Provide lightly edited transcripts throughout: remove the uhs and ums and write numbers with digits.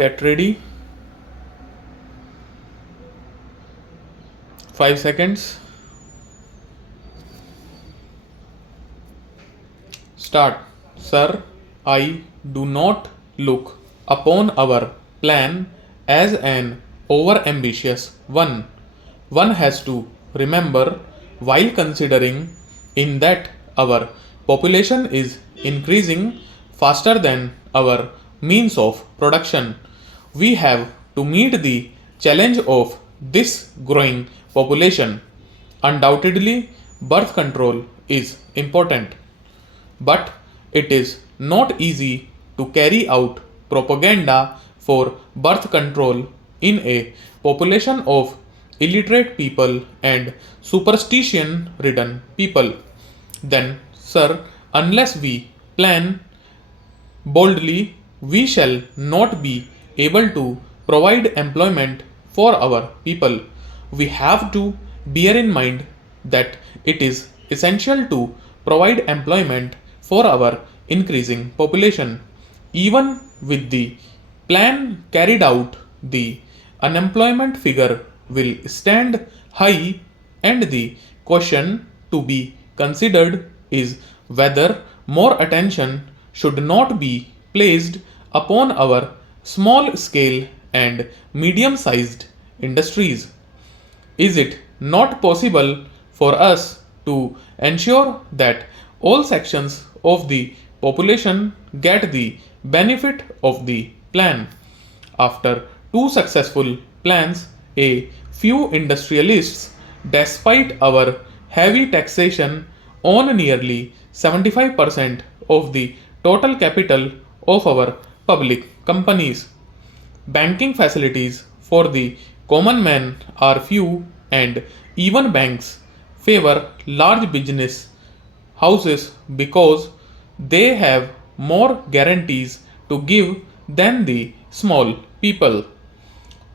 Get ready. 5 seconds. Start. Sir, I do not look upon our plan as an over ambitious one. One has to remember while considering in that our population is increasing faster than our means of production. We have to meet the challenge of this growing population. Undoubtedly, birth control is important, but it is not easy to carry out propaganda for birth control in a population of illiterate people and superstition ridden people. Then, sir, unless we plan boldly, we shall not be able to provide employment for our people. We have to bear in mind that it is essential to provide employment for our increasing population. Even with the plan carried out, the unemployment figure will stand high, and the question to be considered is whether more attention should not be placed upon our small scale and medium sized industries. Is it not possible for us to ensure that all sections of the population get the benefit of the plan? After two successful plans, a few industrialists, despite our heavy taxation on nearly 75% of the total capital of our public companies, banking facilities for the common man are few, and even banks favor large business houses because they have more guarantees to give than the small people.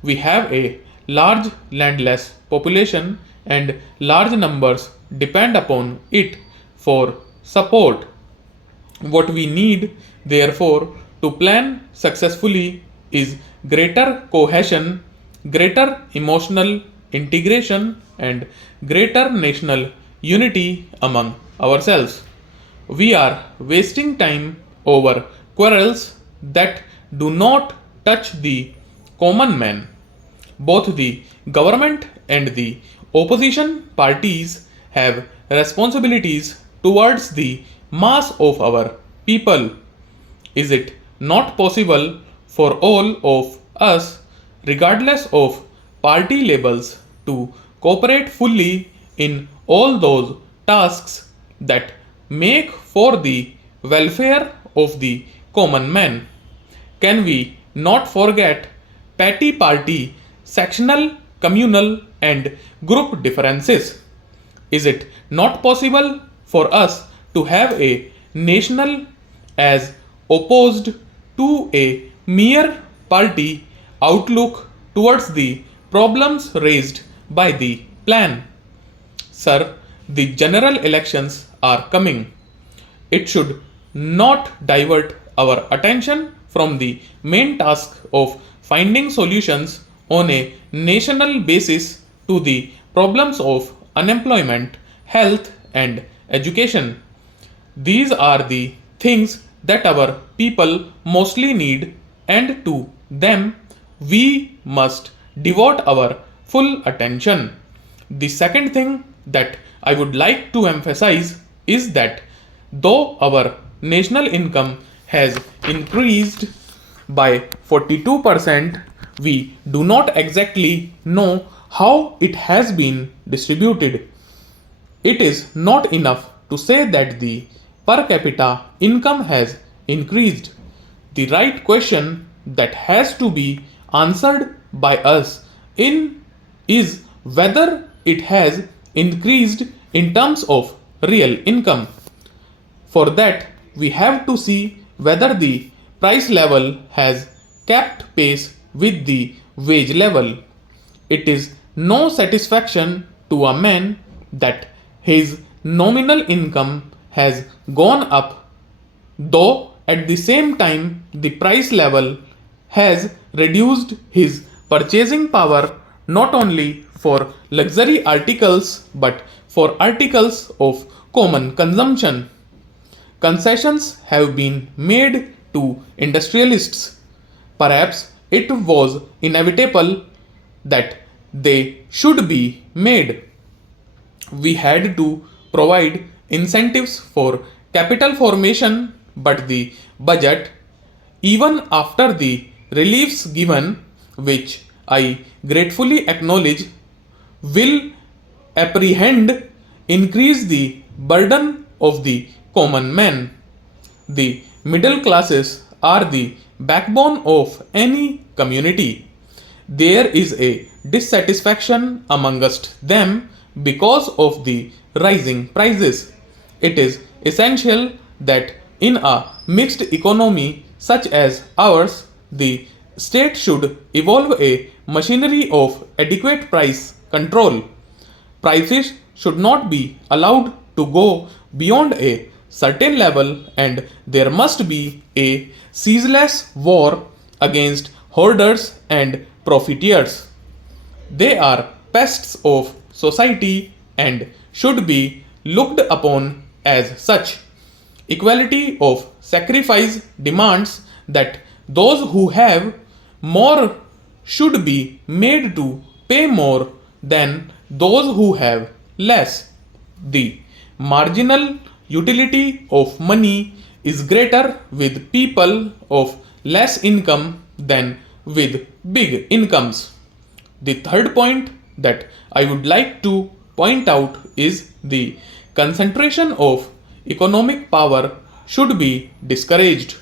We have a large landless population, and large numbers depend upon it for support. What we need, therefore, to plan successfully is greater cohesion, greater emotional integration, and greater national unity among ourselves. We are wasting time over quarrels that do not touch the common man. Both the government and the opposition parties have responsibilities towards the mass of our people. Is it not possible for all of us, regardless of party labels, to cooperate fully in all those tasks that make for the welfare of the common man? Can we not forget petty party, sectional, communal, and group differences? Is it not possible for us to have a national as opposed to a mere party outlook towards the problems raised by the plan? Sir, the general elections are coming. It should not divert our attention from the main task of finding solutions on a national basis to the problems of unemployment, health, and education. These are the things that our people mostly need, and to them we must devote our full attention. The second thing that I would like to emphasize is that though our national income has increased by 42%, we do not exactly know how it has been distributed. It is not enough to say that the per capita income has increased. The right question that has to be answered by us in is whether it has increased in terms of real income. For that, we have to see whether the price level has kept pace with the wage level. It is no satisfaction to a man that his nominal income has gone up, though at the same time the price level has reduced his purchasing power not only for luxury articles but for articles of common consumption. Concessions have been made to industrialists. Perhaps it was inevitable that they should be made. We had to provide incentives for capital formation, but the budget, even after the reliefs given, which I gratefully acknowledge, will apprehend increase the burden of the common man. The middle classes are the backbone of any community. There is a dissatisfaction amongst them because of the rising prices. It is essential that in a mixed economy such as ours, the state should evolve a machinery of adequate price control. Prices should not be allowed to go beyond a certain level, and there must be a ceaseless war against hoarders and profiteers. They are pests of society and should be looked upon as such. Equality of sacrifice demands that those who have more should be made to pay more than those who have less. The marginal utility of money is greater with people of less income than with big incomes. The third point that I would like to point out is the concentration of economic power should be discouraged.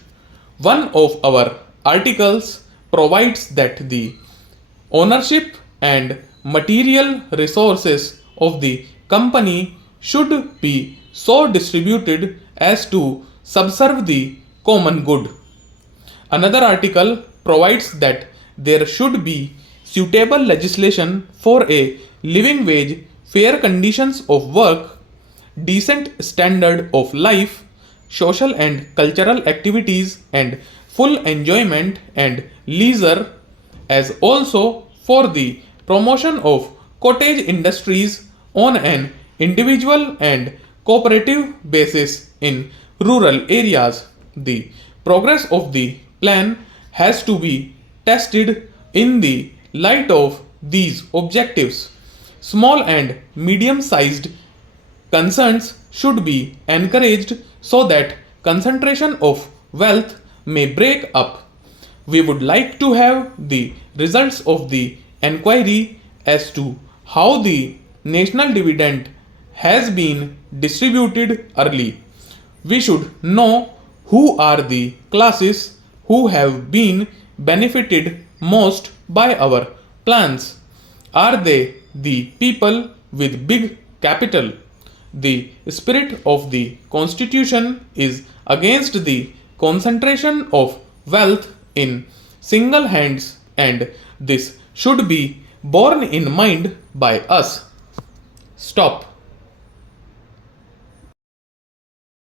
One of our articles provides that the ownership and material resources of the company should be so distributed as to subserve the common good. Another article provides that there should be suitable legislation for a living wage, fair conditions of work, decent standard of life, social and cultural activities, and full enjoyment and leisure, as also for the promotion of cottage industries on an individual and cooperative basis in rural areas. The progress of the plan has to be tested in the light of these objectives. Small and medium sized concerns should be encouraged so that concentration of wealth may break up. We would like to have the results of the enquiry as to how the national dividend has been distributed early. We should know who are the classes who have been benefited most by our plans. Are they the people with big capital? The spirit of the Constitution is against the concentration of wealth in single hands, and this should be borne in mind by us. Stop.